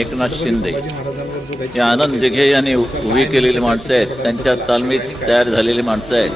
एकनाथ शिंदे. शिवाजी हे आनंद दिघे यांनी उभी केलेली माणसं आहेत त्यांच्या तालमीत तयार झालेली माणसं आहेत.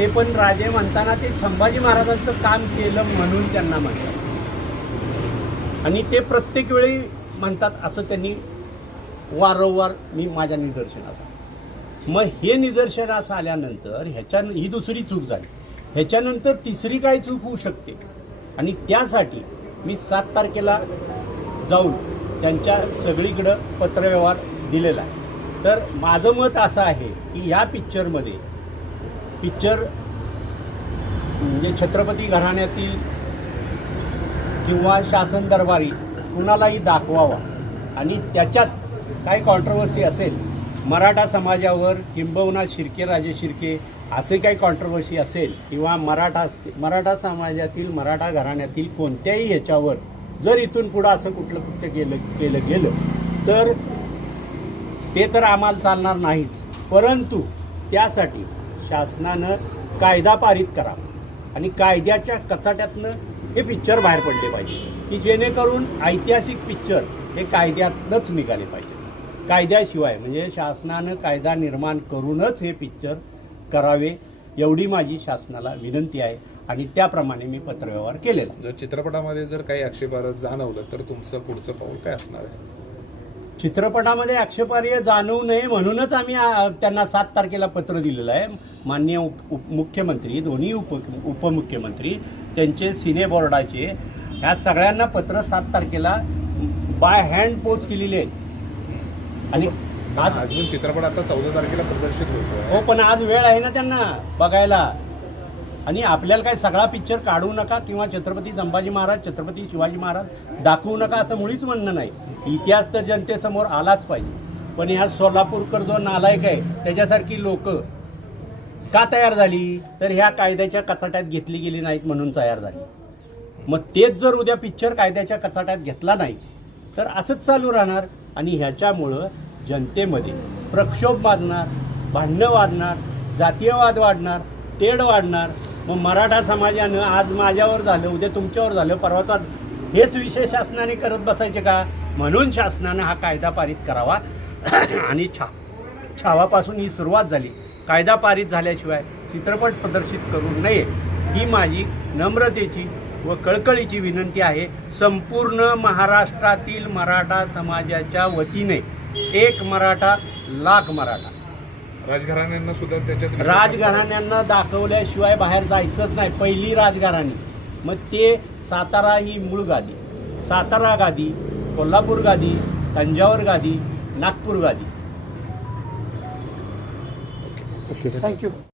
ते पण राजे म्हणताना ते संभाजी महाराजांचं काम केलं म्हणून त्यांना म्हणतात. आणि ते प्रत्येक वेळी म्हणतात असं त्यांनी वारंवार मी माझ्या निदर्शनास मग हे निदर्शनास आल्यानंतर ह्याच्या ही दुसरी चूक झाली. ह्याच्यानंतर तिसरी काय चूक होऊ शकते? आणि त्यासाठी मी सात तारखेला जाऊन त्यांच्या सगळीकडं पत्रव्यवहार दिलेला आहे. तर माझं मत असं आहे की ह्या पिक्चरमध्ये पिक्चर म्हणजे छत्रपती घराण्यातील किंवा शासन दरबारी कुणालाही दाखवावा. आणि त्याच्यात काही कॉन्ट्रोवर्सी असेल मराठा समाजावर किंबहुना शिर्के राजे शिर्के असे काही कॉन्ट्रोवर्सी असेल किंवा मराठा असते मराठा समाजातील मराठा घराण्यातील कोणत्याही ह्याच्यावर जर इथून पुढं असं कुठलं कृत्य केलं केलं गेलं तर ते तर आम्हाला चालणार नाहीच. परंतु त्यासाठी शासनानं कायदा पारित करावा आणि कायद्याच्या कचाट्यातनं हे पिक्चर बाहेर पडले पाहिजे. की जेणेकरून ऐतिहासिक पिक्चर हे कायद्यातनंच निघाले पाहिजे. कायद्याशिवाय म्हणजे शासनानं कायदा निर्माण करूनच हे पिक्चर करावे एवढी माझी शासनाला विनंती आहे. आणि त्याप्रमाणे मी पत्रव्यवहार केलेला. जर चित्रपटामध्ये जर काही आक्षेपार्ह जाणवलं तर तुमचं पुढचं पाऊल काय असणार आहे? चित्रपटामध्ये आक्षेपार्ह जाणवू नये म्हणूनच आम्ही त्यांना सात तारखेला पत्र दिलेलं आहे. माननीय उप उप- मुख्यमंत्री दोन्ही उप उपमुख्यमंत्री त्यांचे सिने बोर्डाचे ह्या सगळ्यांना पत्र सात तारखेला बाय हँड पोच केलेली आहेत. आणि आज अजून चित्रपट आता चौदा तारखेला प्रदर्शित होतो हो पण आज वेळ आहे ना त्यांना बघायला. आणि आपल्याला काय सगळा पिक्चर काढू नका किंवा छत्रपती संभाजी महाराज छत्रपती शिवाजी महाराज दाखवू नका असं मुळीच म्हणणं नाही. इतिहास तर जनतेसमोर आलाच पाहिजे. पण ह्या सोलापूरकर जो नालायक आहे त्याच्यासारखी लोक का तयार झाली? तर ह्या कायद्याच्या कचाट्यात घेतली गेली नाहीत म्हणून तयार झाली. मग तेच जर उद्या पिक्चर कायद्याच्या कचाट्यात घेतला नाही तर असंच चालू राहणार आणि ह्याच्यामुळं जनतेमध्ये प्रक्षोभ वाढणार भांडणं वाढणार जातीयवाद वाढणार तेढ वाढणार. मग मराठा समाजानं आज माझ्यावर झालं उद्या तुमच्यावर झालं परवाचा हेच विषय शासनाने करत बसायचे का? म्हणून शासनानं हा कायदा पारित करावा. आणि छा छावापासून ही सुरुवात झाली. कायदा पारित झाल्याशिवाय चित्रपट प्रदर्शित करू नये. ही माझी नम्रतेची व कळकळीची विनंती आहे. संपूर्ण महाराष्ट्रातील मराठा समाजाच्या वतीने एक मराठा लाख मराठा. राजघराण्यांना सुद्धा त्याच्यात राजघराण्यांना दाखवल्याशिवाय बाहेर जायचंच नाही. पहिली राजघराणी. मग ते सातारा ही मूळ गादी. सातारा गादी कोल्हापूर गादी तंजावर गादी नागपूर गादी. Okay. Thank you.